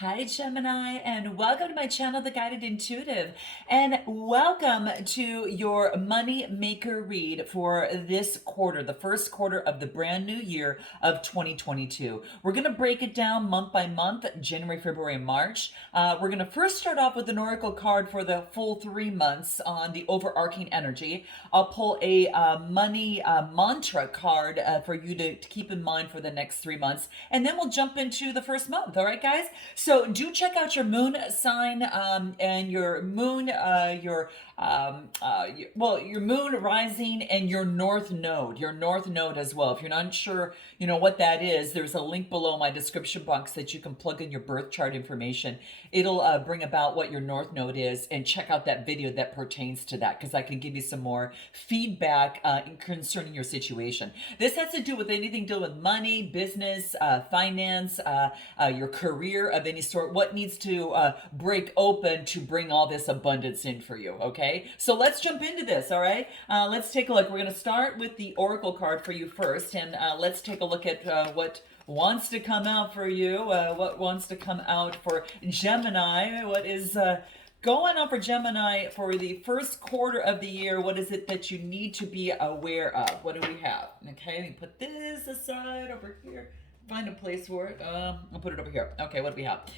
Hi, Gemini, and welcome to my channel, The Guided Intuitive, and welcome to your Money Maker read for this quarter, the first quarter of the brand new year of 2022. We're going to break it down month by month, January, February, March. We're going to first start off with an oracle card for the full 3 months on the overarching energy. I'll pull a money mantra card for you to keep in mind for the next 3 months, and then we'll jump into the first month. All right, guys? So do check out your moon sign and your moon, your moon rising and your north node as well. If you're not sure, what that is, there's a link below my description box that you can plug in your birth chart information. It'll bring about what your north node is, and check out that video that pertains to that, because I can give you some more feedback concerning your situation. This has to do with anything dealing with money, business, finance, your career of any sort, what needs to break open to bring all this abundance in for you. Okay, so let's jump into this. All right, let's take a look. We're going to start with the oracle card for you first, and let's take a look at what wants to come out for you, what wants to come out for Gemini, what is going on for Gemini for the first quarter of the year. What is it that you need to be aware of? What do we have? Okay, let me put this aside over here. Find a place for it. I'll put it over here. Okay, what do we have?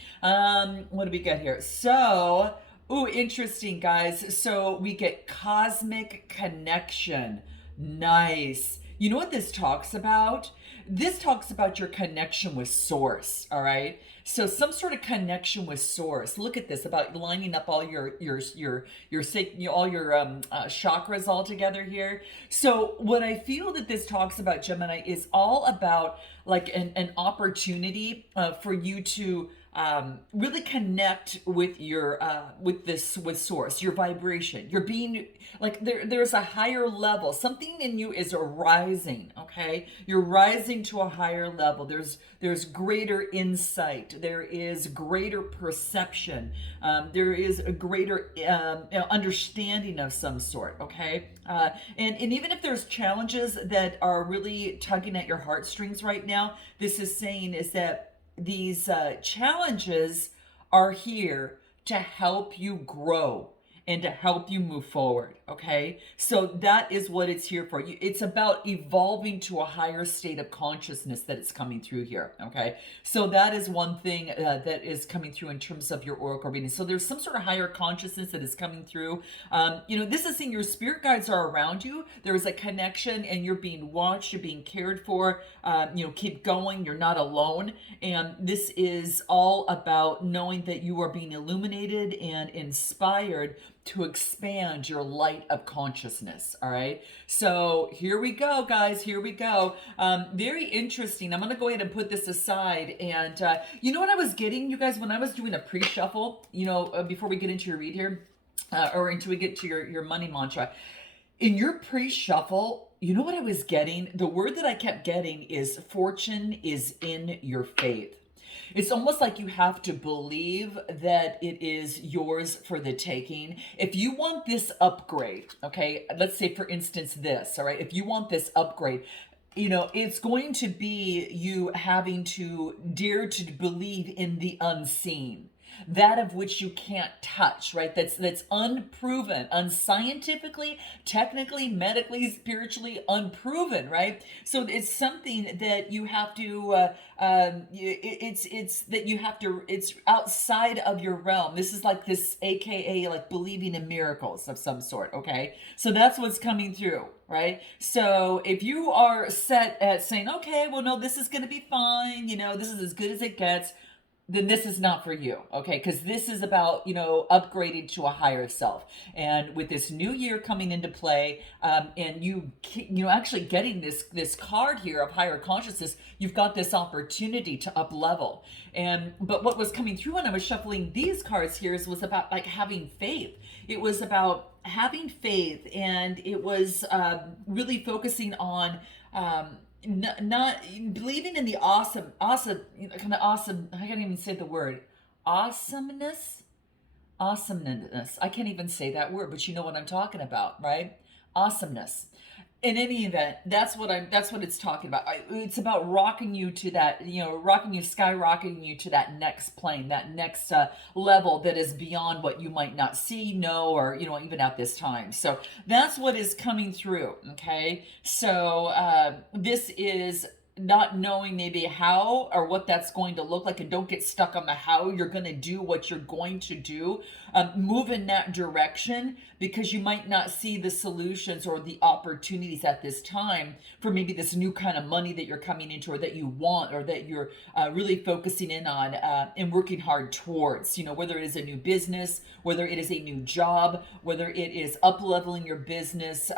What do we get here? So, interesting, guys. So we get cosmic connection. Nice. You know what this talks about? This talks about your connection with source, all right? So some sort of connection with source. Look at this, about lining up all your chakras all together here. So what I feel that this talks about, Gemini, is all about like an opportunity for you to really connect with your with source, your vibration. You're being like there's a higher level. Something in you is arising. Okay, you're rising to a higher level. There's greater insight. There is greater perception. There is a greater understanding of some sort. Okay, and even if there's challenges that are really tugging at your heartstrings right now, this is saying is that these challenges are here to help you grow and to help you move forward. Okay, so that is what it's here for. It's about evolving to a higher state of consciousness that it's coming through here. Okay, so that is one thing that is coming through in terms of your oracle reading. So there's some sort of higher consciousness that is coming through. This is saying your spirit guides are around you. There is a connection, and you're being watched, you're being cared for. Keep going. You're not alone. And this is all about knowing that you are being illuminated and inspired to expand your light of consciousness. All right, so here we go, guys. Here we go. Very interesting. I'm going to go ahead and put this aside. And you know what I was getting, you guys, when I was doing a pre-shuffle, before we get into your read here, or until we get to your money mantra, in your pre-shuffle, you know what I was getting? The word that I kept getting is fortune is in your faith. It's almost like you have to believe that it is yours for the taking. If you want this upgrade, okay, let's say for instance this, all right, if you want this upgrade, it's going to be you having to dare to believe in the unseen, that of which you can't touch, right? That's unproven, unscientifically, technically, medically, spiritually unproven, right? So it's something that you have to it's outside of your realm. This is like this, aka like believing in miracles of some sort. Okay, so that's what's coming through, right? So if you are set at saying, okay, well, no, this is going to be fine, this is as good as it gets, then this is not for you, okay? Because this is about, upgrading to a higher self. And with this new year coming into play, and you actually getting this card here of higher consciousness, you've got this opportunity to up level. But what was coming through when I was shuffling these cards here was about like having faith. It was about having faith, and it was really focusing on not believing in the awesome, kind of awesome. I can't even say the word awesomeness. I can't even say that word, but you know what I'm talking about, right? Awesomeness. In any event, that's what it's talking about. It's about rocking you to that, rocking you, skyrocketing you to that next plane, that next level that is beyond what you might not see, know, or even at this time. So that's what is coming through. Okay, so this is not knowing maybe how or what that's going to look like, and don't get stuck on the how. You're going to do what you're going to do. Move in that direction, because you might not see the solutions or the opportunities at this time for maybe this new kind of money that you're coming into, or that you want, or that you're really focusing in on and working hard towards. Whether it is a new business, whether it is a new job, whether it is up leveling your business,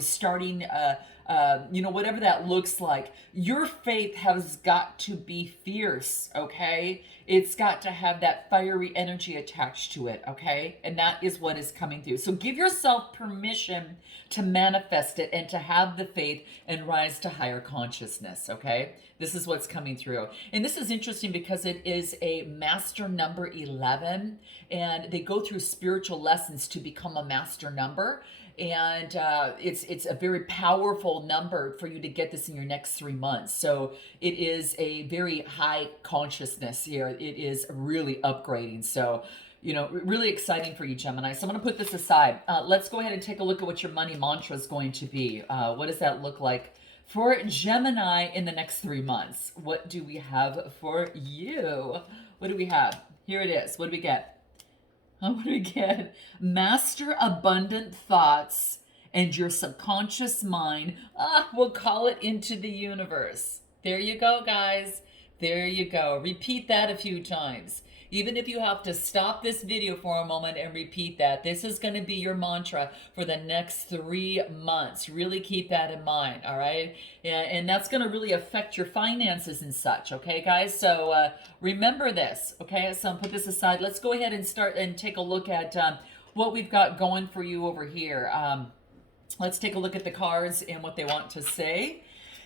starting whatever that looks like. Your faith has got to be fierce, okay? It's got to have that fiery energy attached to it, okay? And that is what is coming through. So give yourself permission to manifest it and to have the faith and rise to higher consciousness, okay? This is what's coming through. And this is interesting because it is a master number 11, and they go through spiritual lessons to become a master number. And it's a very powerful number for you to get this in your next 3 months. So it is a very high consciousness here. It is really upgrading. So, really exciting for you, Gemini. So I'm going to put this aside. Let's go ahead and take a look at what your money mantra is going to be. What does that look like for Gemini in the next 3 months? What do we have for you? What do we have? Here it is. What do we get? What do we get? Master abundant thoughts, and your subconscious mind will call it into the universe. There you go, guys. There you go. Repeat that a few times. Even if you have to stop this video for a moment and repeat that, this is going to be your mantra for the next 3 months. Really keep that in mind, all right? And that's going to really affect your finances and such, okay, guys? So remember this, okay? So I'll put this aside. Let's go ahead and start and take a look at what we've got going for you over here. Let's take a look at the cards and what they want to say.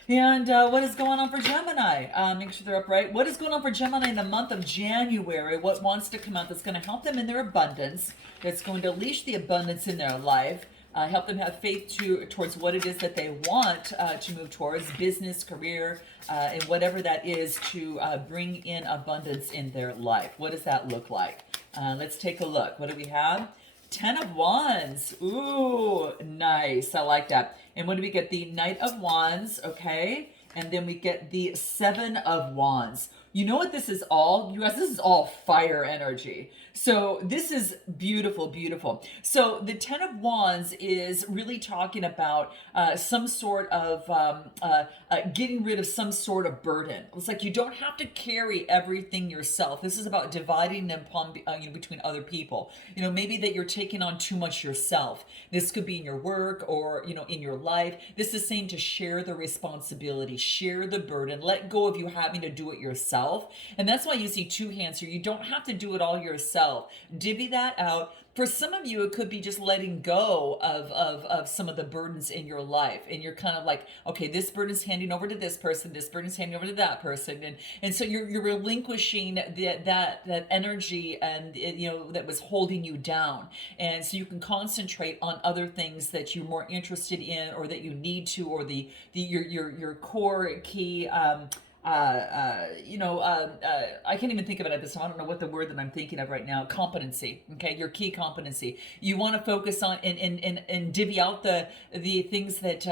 And what is going on for Gemini? Make sure they're upright. What is going on for Gemini in the month of January? What wants to come out that's going to help them in their abundance, that's going to unleash the abundance in their life, help them have faith towards what it is that they want to move towards, business, career, and whatever that is, to bring in abundance in their life. What does that look like? Let's take a look. What do we have? 10 of Wands. Ooh, nice. I like that. And what do we get? The Knight of Wands, okay? And then we get the 7 of Wands. You know what this is all? You guys, this is all fire energy. So this is beautiful, beautiful. So the 10 of Wands is really talking about some sort of getting rid of some sort of burden. It's like you don't have to carry everything yourself. This is about dividing them between other people. Maybe that you're taking on too much yourself. This could be in your work or, in your life. This is saying to share the responsibility, share the burden, let go of you having to do it yourself. And that's why you see 2 hands here. You don't have to do it all yourself. Divvy that out. For some of you, it could be just letting go of some of the burdens in your life. And you're kind of like, okay, this burden's handing over to this person, this burden's handing over to that person. And so you're relinquishing that energy and that was holding you down. And so you can concentrate on other things that you're more interested in, or that you need to, or your core key I can't even think of it at this time. I don't know what the word that I'm thinking of right now. Competency. Okay, your key competency. You want to focus on and divvy out the things that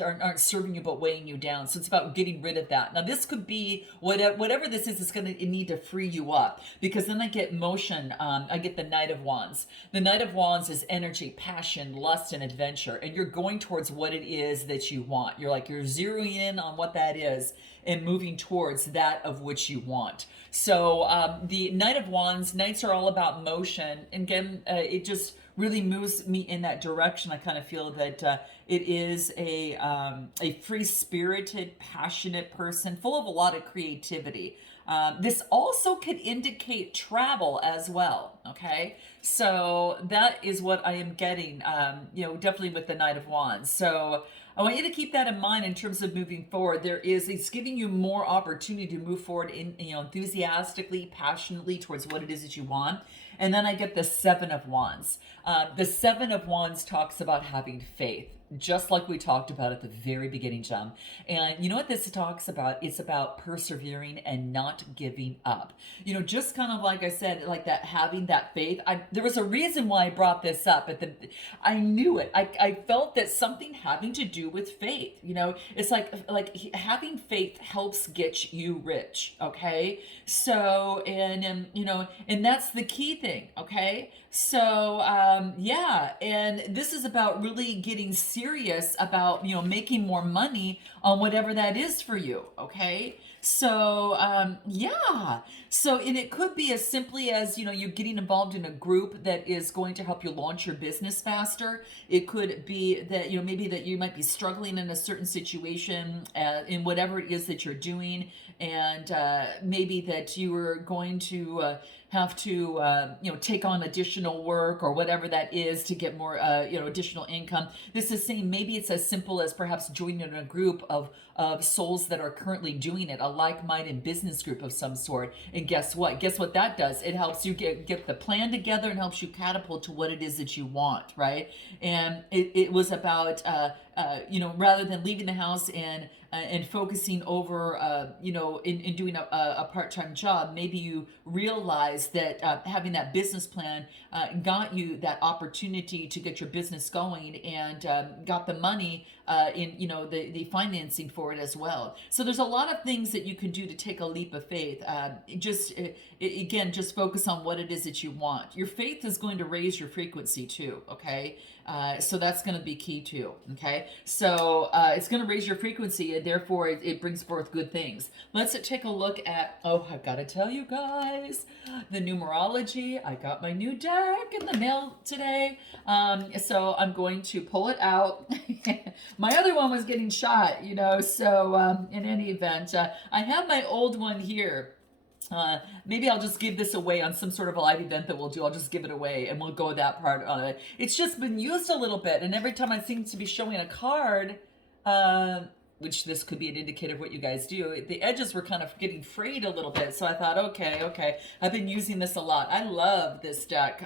aren't serving you but weighing you down. So it's about getting rid of that. Now this could be whatever this is. It's going to need to free you up, because then I get motion. I get the Knight of Wands. The Knight of Wands is energy, passion, lust, and adventure, and you're going towards what it is that you want. You're zeroing in on what that is and moving towards that of which you want. So the Knight of Wands, Knights are all about motion. And again, it just really moves me in that direction. I kind of feel that it is a free-spirited, passionate person, full of a lot of creativity. This also could indicate travel as well, okay? So that is what I am getting, definitely with the Knight of Wands. So I want you to keep that in mind in terms of moving forward. It's giving you more opportunity to move forward enthusiastically, passionately towards what it is that you want. And then I get the 7 of Wands. The 7 of Wands talks about having faith. just like we talked about at the very beginning, Jem. And you know what this talks about? It's about persevering and not giving up. Just kind of like I said, like that, having that faith. There was a reason why I brought this up. I knew it. I felt that something having to do with faith. It's like having faith helps get you rich. Okay, so and that's the key thing. Okay, so yeah, and this is about really getting serious about making more money on whatever that is for you. Okay, so yeah, so and it could be as simply as you getting involved in a group that is going to help you launch your business faster. It could be that maybe that you might be struggling in a certain situation in whatever it is that you're doing, and maybe that you are going to have to take on additional work or whatever that is to get more additional income. This is saying maybe it's as simple as perhaps joining in a group of souls that are currently doing it, a like-minded business group of some sort. And guess what that does? It helps you get the plan together and helps you catapult to what it is that you want, right? And it was about rather than leaving the house and focusing over in doing a part-time job, maybe you realize that having that business plan got you that opportunity to get your business going, and got the money in the financing for it as well. So there's a lot of things that you can do to take a leap of faith. Again, just focus on what it is that you want. Your faith is going to raise your frequency too. Okay, so that's going to be key too. Okay, so it's going to raise your frequency, and therefore it brings forth good things. Let's take a look at, I've got to tell you guys, the numerology. I got my new deck in the mail today. So I'm going to pull it out. My other one was getting shot, so in any event, I have my old one here. Maybe I'll just give this away on some sort of a live event that we'll do. I'll just give it away and we'll go that part on it. It's just been used a little bit, and every time I seem to be showing a card, which this could be an indicator of what you guys do, the edges were kind of getting frayed a little bit. So I thought, okay, I've been using this a lot. I love this deck.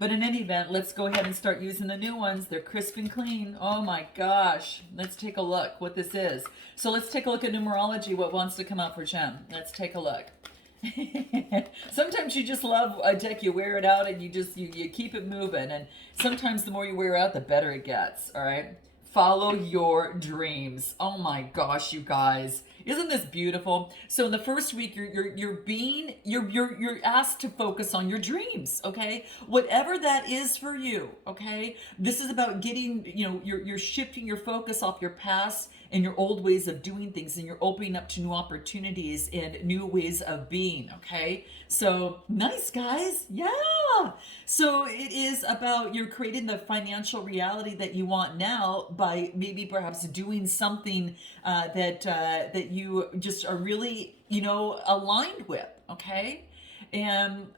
But in any event, let's go ahead and start using the new ones. They're crisp and clean. Oh my gosh. Let's take a look what this is. So let's take a look at numerology, what wants to come out for Jem. Let's take a look. Sometimes you just love a deck, you wear it out and you keep it moving, and sometimes the more you wear out, the better it gets. All right, follow your dreams. Oh my gosh, you guys, isn't this beautiful? So in the first week, you're asked to focus on your dreams. Okay, whatever that is for you. Okay, this is about getting you're shifting your focus off your past and your old ways of doing things, and you're opening up to new opportunities and new ways of being. Okay, so nice, guys. Yeah, so it is about you're creating the financial reality that you want now by maybe perhaps doing something that you just are really aligned with. Okay, and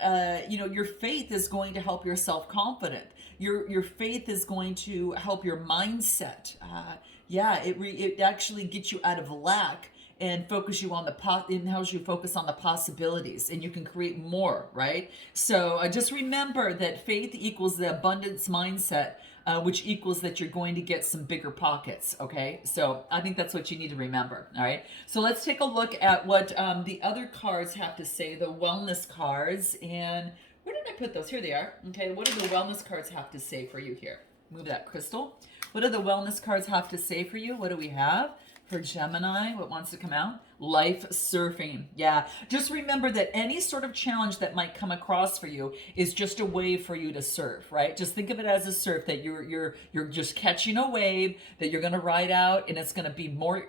your faith is going to help your self-confidence. Your faith is going to help your mindset. It actually gets you out of lack and focus you on and helps you focus on the possibilities, and you can create more, right? So just remember that faith equals the abundance mindset, which equals that you're going to get some bigger pockets. Okay, so I think that's what you need to remember. All right, so let's take a look at what the other cards have to say, the wellness cards. And where did I put those? Here they are. Okay, what do the wellness cards have to say for you here? Move that crystal. What do the wellness cards have to say for you? What do we have for Gemini? What wants to come out? Life surfing. Yeah, just remember that any sort of challenge that might come across for you is just a wave for you to surf, right? Just think of it as a surf, that you're just catching a wave that you're going to ride out, and it's going to be more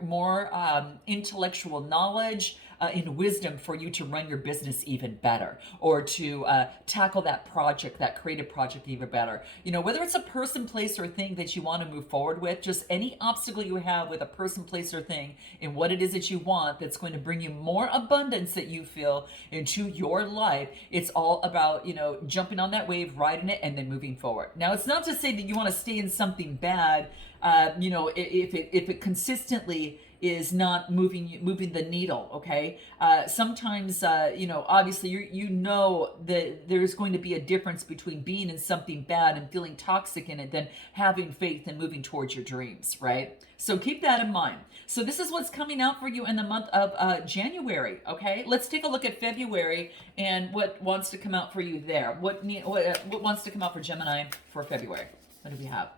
intellectual knowledge and wisdom for you to run your business even better, or to tackle that project, that creative project, even better. Whether it's a person, place, or thing that you want to move forward with, just any obstacle you have with a person, place, or thing, and what it is that you want that's going to bring you more abundance that you feel into your life. It's all about, jumping on that wave, riding it, and then moving forward. Now, it's not to say that you want to stay in something bad, if it consistently is not moving the needle. Okay. Sometimes, obviously you know that there's going to be a difference between being in something bad and feeling toxic in it than having faith and moving towards your dreams, right? So keep that in mind. So this is what's coming out for you in the month of January. Okay, let's take a look at February and what wants to come out for you there. What wants to come out for Gemini for February? What do we have?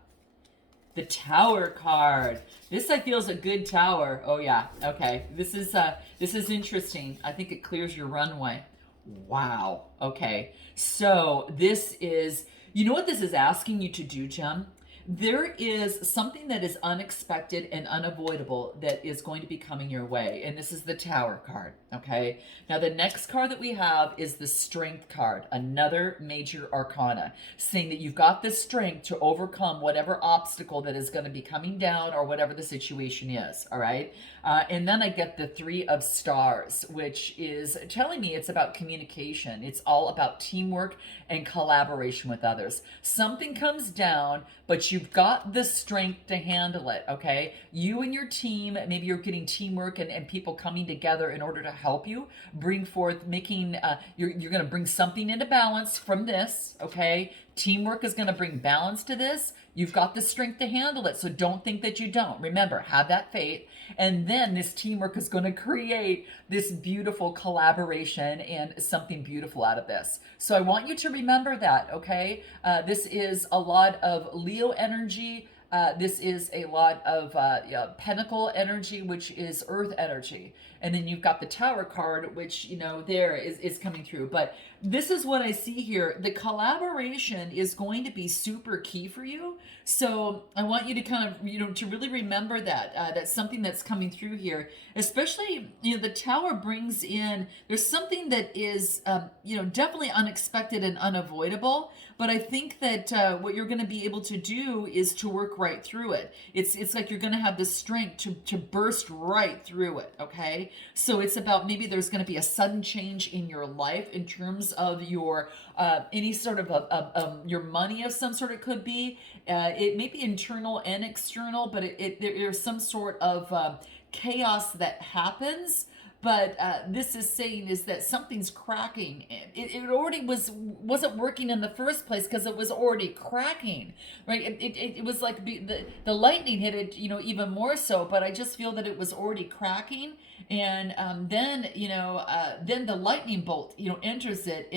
The Tower card. This I feel is a good tower. Oh yeah. Okay. This is interesting. I think it clears your runway. Wow. Okay. So this is, you know what this is asking you to do, Gem? There is something that is unexpected and unavoidable that is going to be coming your way. And this is the Tower card, okay? Now, the next card that we have is the Strength card, another major arcana, saying that you've got the strength to overcome whatever obstacle that is going to be coming down or whatever the situation is, all right? And then I get the Three of Stars, which is telling me it's about communication. It's all about teamwork and collaboration with others. Something comes down, but you've got the strength to handle it, okay? You and your team, maybe you're getting teamwork and people coming together in order to help you bring forth, making, you're going to bring something into balance from this, okay? Teamwork is going to bring balance to this. You've got the strength to handle it, so don't think that you don't. Remember, have that faith. And then this teamwork is going to create this beautiful collaboration and something beautiful out of this. So I want you to remember that, okay? This is a lot of Leo energy. This is a lot of Pentacle energy, which is Earth energy. And then you've got the Tower card, which, there is coming through. But this is what I see here. The collaboration is going to be super key for you. So I want you to kind of, to really remember that. That's something that's coming through here. Especially, the Tower brings in, there's something that is, definitely unexpected and unavoidable. But I think that what you're going to be able to do is to work right through it. It's like you're going to have the strength to burst right through it, okay? So it's about maybe there's going to be a sudden change in your life in terms of your any sort of your money of some sort. It could be it may be internal and external, but there's some sort of chaos that happens. But this is saying is that something's cracking. It already wasn't working in the first place because it was already cracking, right? It was like the lightning hit it, even more so. But I just feel that it was already cracking, and then the lightning bolt, enters it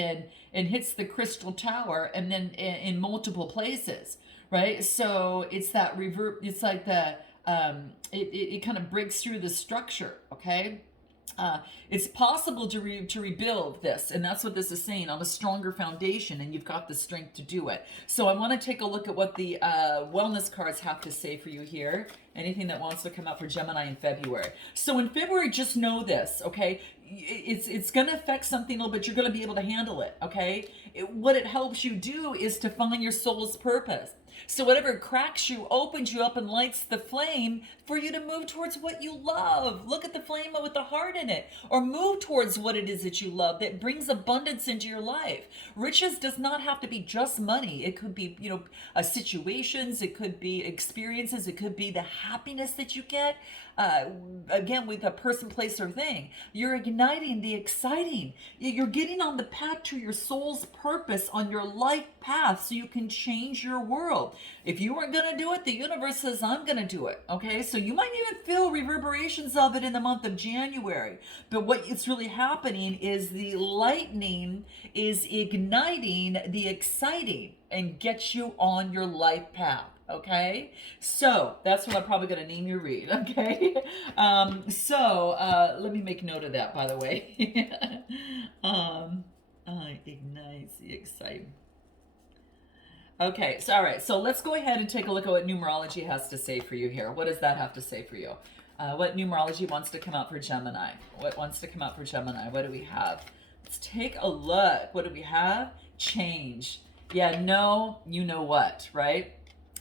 and hits the crystal tower, and then in multiple places, right? So it's that reverb. It's like the it kind of breaks through the structure, okay? It's possible to rebuild this, and that's what this is saying, on a stronger foundation, and you've got the strength to do it. So I want to take a look at what the wellness cards have to say for you here. Anything that wants to come out for Gemini in February. So in February, just know this, okay? It's going to affect something a little bit. You're going to be able to handle it, okay? What it helps you do is to find your soul's purpose. So whatever cracks you, opens you up, and lights the flame for you to move towards what you love. Look at the flame with the heart in it. Or move towards what it is that you love that brings abundance into your life. Riches does not have to be just money. It could be, situations. It could be experiences. It could be the happiness that you get. Again, with a person, place, or thing. You're igniting the exciting. You're getting on the path to your soul's purpose on your life path so you can change your world. If you weren't going to do it, the universe says, I'm going to do it. Okay, so you might even feel reverberations of it in the month of January. But what is really happening is the lightning is igniting the exciting and gets you on your life path. Okay, so that's what I'm probably going to name your read. Okay, let me make note of that, by the way. Ignites the exciting. Okay, so all right, so let's go ahead and take a look at what numerology has to say for you here. What does that have to say for you? What numerology wants to come out for Gemini? What wants to come out for Gemini? What do we have? Let's take a look. What do we have? Change. Yeah, no, you know what, right?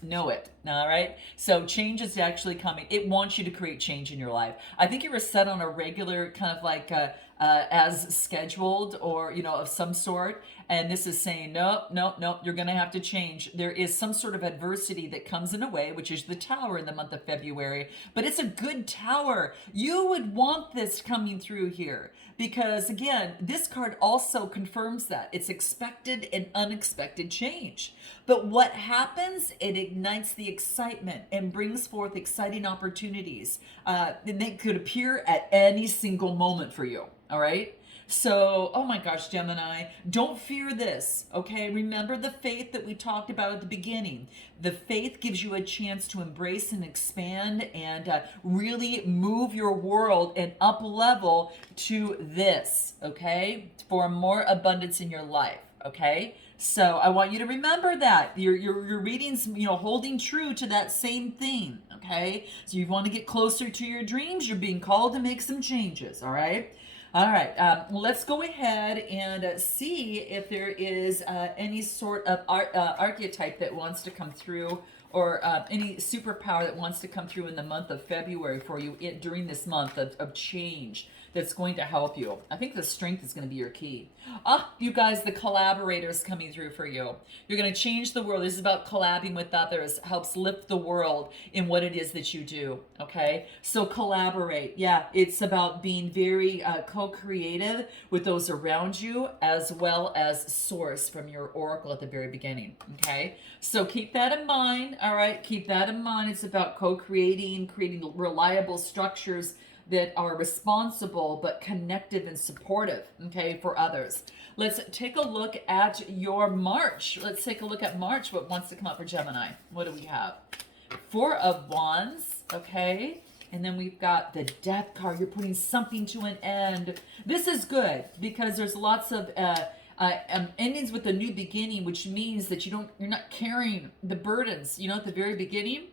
Know it. All right. So change is actually coming. It wants you to create change in your life. I think you were set on a regular kind of like as scheduled, or of some sort. And this is saying, nope, nope, nope, you're going to have to change. There is some sort of adversity that comes in a way, which is the Tower in the month of February. But it's a good Tower. You would want this coming through here, because again, this card also confirms that it's expected and unexpected change. But what happens? It ignites the excitement and brings forth exciting opportunities. And they could appear at any single moment for you. All right. So, oh my gosh, Gemini, don't fear this, okay? Remember the faith that we talked about at the beginning. The faith gives you a chance to embrace and expand and really move your world and up level to this, okay? For more abundance in your life, okay? So I want you to remember that your readings, holding true to that same theme, okay? So you want to get closer to your dreams. You're being called to make some changes, all right? All right, let's go ahead and see if there is any sort of archetype that wants to come through, or any superpower that wants to come through in the month of February for you during this month of change that's going to help you. I think the strength is going to be your key. You guys, the collaborators coming through for you. You're going to change the world. This is about collabing with others, helps lift the world in what it is that you do, okay? So collaborate. Yeah, it's about being very co-creative with those around you, as well as source from your oracle at the very beginning, okay? So keep that in mind, all right? Keep that in mind. It's about co-creating, creating reliable structures that are responsible but connective and supportive, okay, for others. Let's take a look at your March. Let's take a look at March, what wants to come up for Gemini. What do we have? Four of Wands, okay? And then we've got the Death card. You're putting something to an end. This is good because there's lots of endings with a new beginning, which means that you're not carrying the burdens. At the very beginning,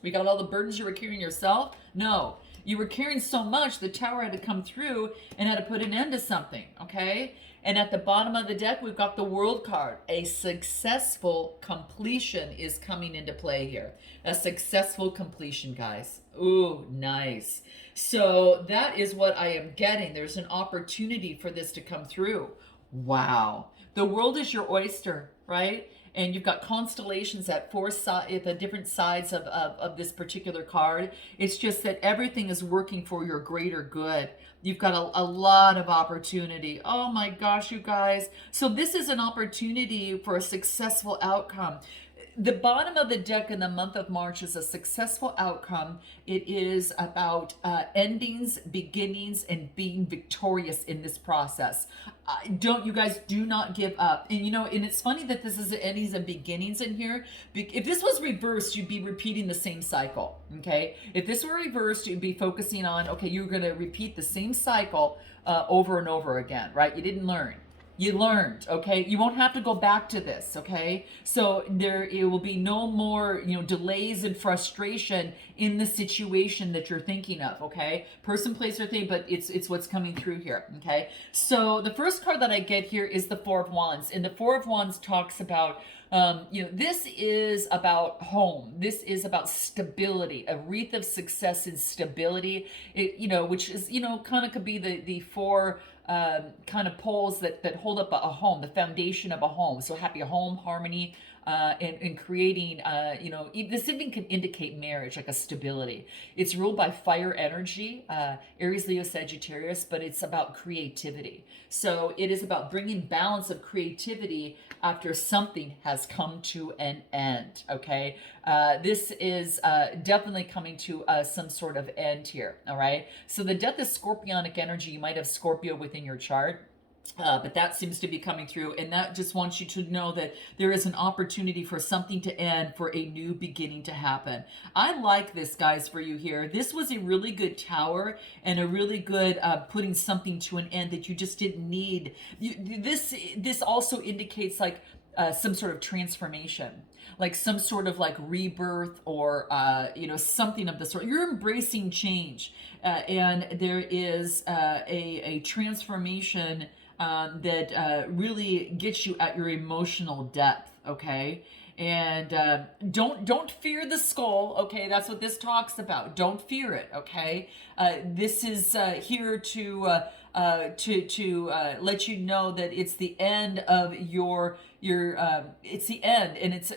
we got all the burdens you were carrying yourself. No. You were carrying so much, the Tower had to come through and had to put an end to something, okay? And at the bottom of the deck, we've got the World card. A successful completion is coming into play here. A successful completion, guys. Ooh, nice. So that is what I am getting. There's an opportunity for this to come through. Wow. The world is your oyster, right? And you've got constellations at the different sides of this particular card. It's just that everything is working for your greater good. You've got a lot of opportunity. Oh my gosh, you guys. So this is an opportunity for a successful outcome. The bottom of the deck in the month of March is a successful outcome. It is about endings, beginnings, and being victorious in this process. You guys do not give up. And and it's funny that this is the endings and beginnings in here. If this was reversed, you'd be repeating the same cycle, okay? If this were reversed, you'd be focusing on, okay, you're going to repeat the same cycle over and over again, right? You didn't learn. You learned, okay? You won't have to go back to this, okay? So it will be no more, delays and frustration in the situation that you're thinking of, okay? Person, place, or thing, but it's what's coming through here, okay? So the first card that I get here is the Four of Wands, and the Four of Wands talks about this is about home. This is about stability, a wreath of success and stability, which is, kind of could be the four kind of poles that hold up a home, the foundation of a home. So happy home, harmony, and creating, this even can indicate marriage, like a stability. It's ruled by fire energy, Aries, Leo, Sagittarius, but it's about creativity. So it is about bringing balance of creativity after something has come to an end, okay? This is definitely coming to some sort of end here, all right? So the death is scorpionic energy. You might have Scorpio within your chart. But that seems to be coming through, and that just wants you to know that there is an opportunity for something to end, for a new beginning to happen. I like this, guys, for you here. This was a really good Tower and a really good putting something to an end that you just didn't need. This also indicates like some sort of transformation, like some sort of like rebirth, or something of the sort. You're embracing change, and there is a transformation that really gets you at your emotional depth, okay? And don't fear the skull, okay? That's what this talks about. Don't fear it, okay? This is here to to let you know that it's the end of your it's the end, and it's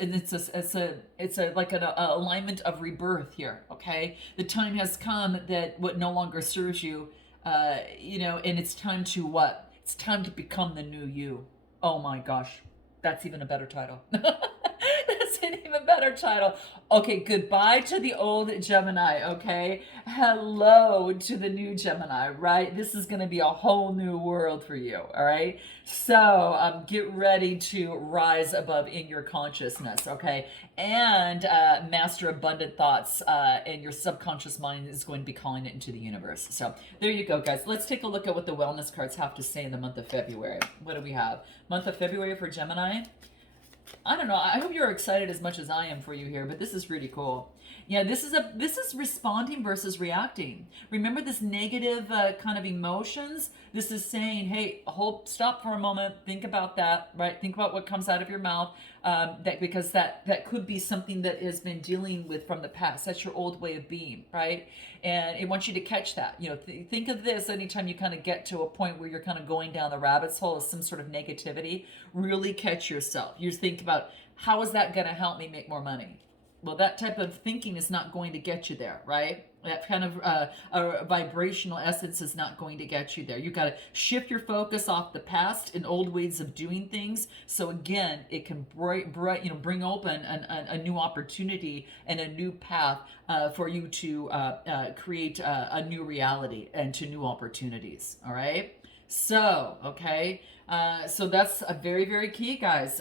a like an alignment of rebirth here. Okay, the time has come that what no longer serves you, and it's time to what? It's time to become the new you. Oh my gosh, that's even a better title. That's an even better title. Okay, goodbye to the old Gemini, okay? Hello to the new Gemini, right? This is going to be a whole new world for you, all right? So get ready to rise above in your consciousness, okay? And master abundant thoughts, and your subconscious mind is going to be calling it into the universe. So there you go, guys. Let's take a look at what the wellness cards have to say in the month of February. What do we have? Month of February for Gemini. I don't know. I hope you're excited as much as I am for you here, but this is really cool. Yeah, this is responding versus reacting. Remember this negative kind of emotions? This is saying, hey, stop for a moment, think about that, right? Think about what comes out of your mouth, because that could be something that has been dealing with from the past. That's your old way of being, right? And it wants you to catch that. Think of this anytime you kind of get to a point where you're kind of going down the rabbit's hole of some sort of negativity. Really catch yourself. You think about, how is that going to help me make more money? Well, that type of thinking is not going to get you there, right? That kind of a vibrational essence is not going to get you there. You've got to shift your focus off the past and old ways of doing things. So again, it can bring open a new opportunity and a new path for you to create a new reality and to new opportunities. All right. So, okay. So that's a very, very key, guys.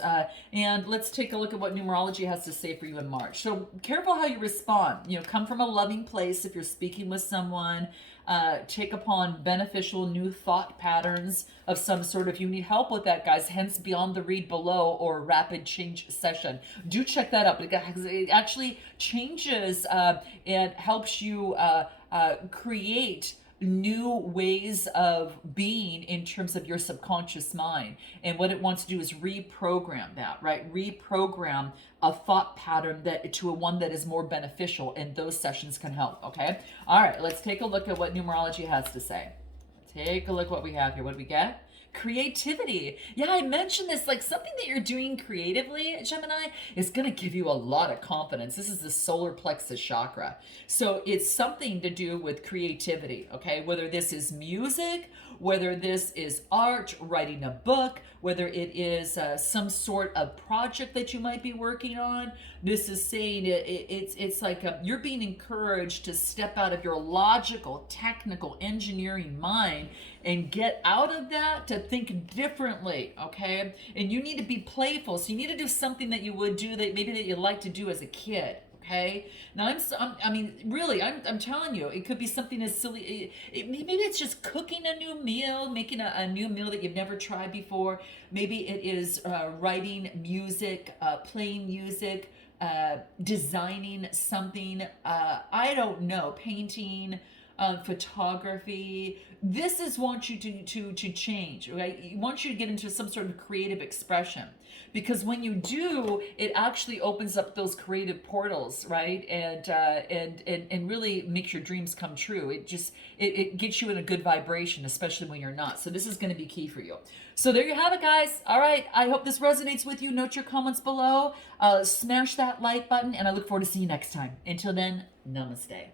And let's take a look at what numerology has to say for you in March. So careful how you respond. Come from a loving place if you're speaking with someone. Take upon beneficial new thought patterns of some sort. If you need help with that, guys, hence Beyond the Read Below or Rapid Change Session. Do check that out because it actually changes and helps you create new ways of being in terms of your subconscious mind. And what it wants to do is reprogram that, right? Reprogram a thought pattern to a one that is more beneficial, and those sessions can help, okay? All right, let's take a look at what numerology has to say. Take a look what we have here. What do we get? Creativity. Yeah, I mentioned this, like something that you're doing creatively, Gemini, is going to give you a lot of confidence. This is the solar plexus chakra. So it's something to do with creativity, okay? Whether this is music, whether this is art, writing a book, whether it is some sort of project that you might be working on. This is saying it's like you're being encouraged to step out of your logical, technical, engineering mind and get out of that to think differently, okay? And you need to be playful. So you need to do something that you would do that you like to do as a kid. Okay. Now I'm telling you, it could be something as silly. Maybe it's just cooking a new meal, making a new meal that you've never tried before. Maybe it is writing music, playing music, designing something. I don't know, painting, photography. This is want you to change. Right? It wants you to get into some sort of creative expression. Because when you do, it actually opens up those creative portals, right? And really makes your dreams come true. It gets you in a good vibration, especially when you're not. So this is going to be key for you. So there you have it, guys. All right. I hope this resonates with you. Note your comments below. Smash that like button, and I look forward to seeing you next time. Until then, namaste.